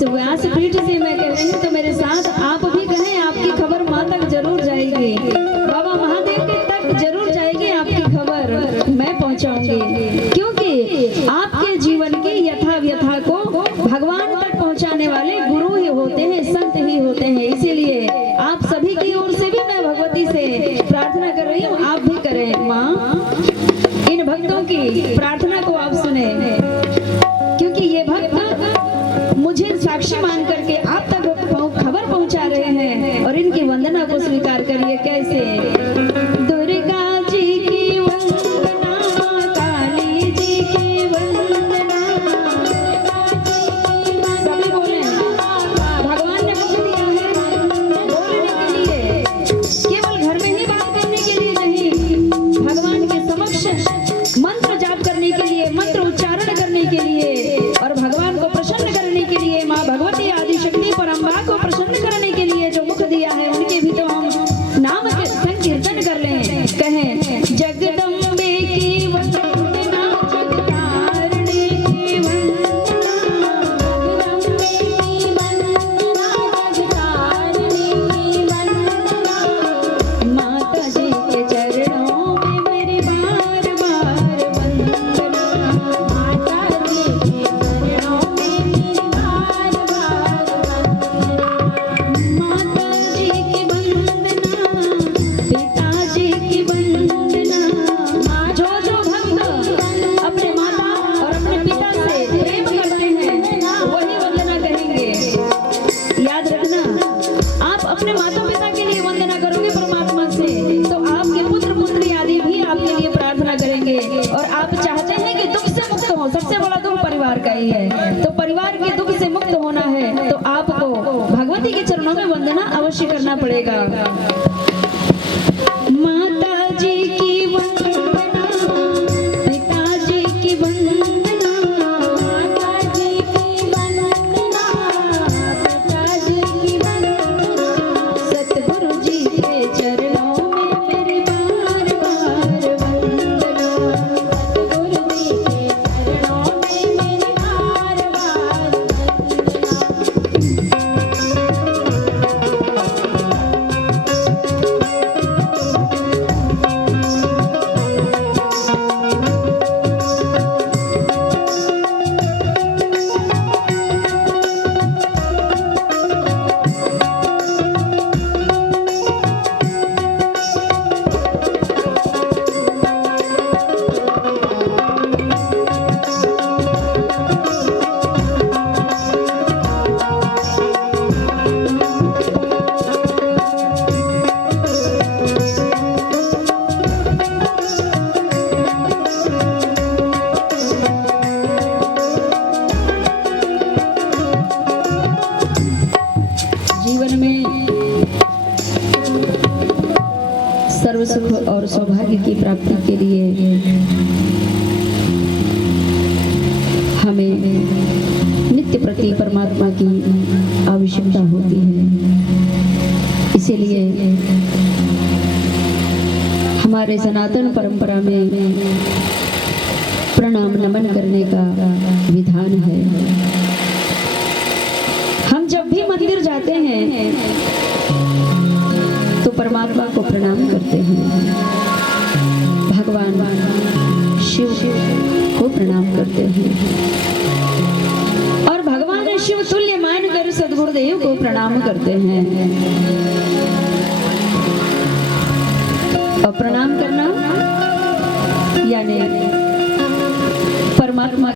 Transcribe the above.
इस व्यासपीठ से मैं कह रही हूँ, तो मेरे साथ आप भी कहें, आपकी खबर माँ तक जरूर जाएगी, बाबा महादेव के तक जरूर जाएगी आपकी खबर, मैं पहुँचाऊंगी। क्योंकि आपके जीवन की यथा व्यथा को भगवान तक पहुँचाने वाले गुरु ही होते हैं, संत ही होते हैं। इसीलिए आप सभी की ओर से भी मैं भगवती से प्रार्थना कर रही हूँ, आप भी करें। माँ, इन भक्तों की प्रार्थना को आप सुने, क्योंकि ये भक्त मुझे साक्षी मान करके आप तक खबर पहुंचा रहे हैं, और इनकी वंदना को स्वीकार करिए। कैसे? दुर्गा जी की वंदना, काली जी की वंदना, सभी बोले, भगवान ने मुख दिया है बोलने के लिए, केवल घर में ही बात करने के लिए नहीं, भगवान के समक्ष मंत्र जाप करने के लिए, मंत्र उच्चारण करने के लिए, और भगवान को प्रसन्न करने के लिए, माँ भगवती आदिशक्ति परम्बा को प्रसन्न करने के लिए जो मुख दिया है, उनके भी तो हम नाम संकीर्तन कर लें। कहें, जगदम्बे की वंदना, जगतारिणी की वंदना, जगदम्बे की वंदना, जगतारिणी की वंदना, माता जी के चरणों में मेरी बार बार वंदना, माता जी के चरणों में मेरी बार बार वंदना, माता जी की वंदना, पिताजी की वंदना। जो जो भक्त अपने माता और अपने पिता से प्रेम करते हैं वही वंदना करेंगे। याद रखना, आप अपने माता पिता के लिए वंदना करोगे परमात्मा से, तो आपके पुत्र पुत्री आदि भी आपके लिए प्रार्थना करेंगे। और आप चाहते हैं कि दुख से मुक्त हो, सबसे बड़ा दुख परिवार का ही है, तो परिवार के दुख से मुक्त होना है तो आपको भगवती के चरणों में वंदना अवश्य करना पड़ेगा। माता जी की वंदना, पिताजी की वंदना, माता जी की वंदना, पिताजी की वंदना, सतगुरु जी के चरणों में मेरी बार बार वंदना, सतगुरु जी के चरणों में मेरी बार बार जीवन में सर्व सुख और सौभाग्य की प्राप्ति के लिए हमें नित्य प्रति परमात्मा की आवश्यकता होती है। इसीलिए हमारे सनातन परंपरा में प्रणाम नमन करने का विधान है। हम जब भी मंदिर जाते हैं तो परमात्मा को प्रणाम करते हैं, भगवान शिव को प्रणाम करते हैं, और भगवान शिव तुल्य मानकर सद्गुरुदेव को प्रणाम करते हैं। और प्रणाम करना यानी परमात्मा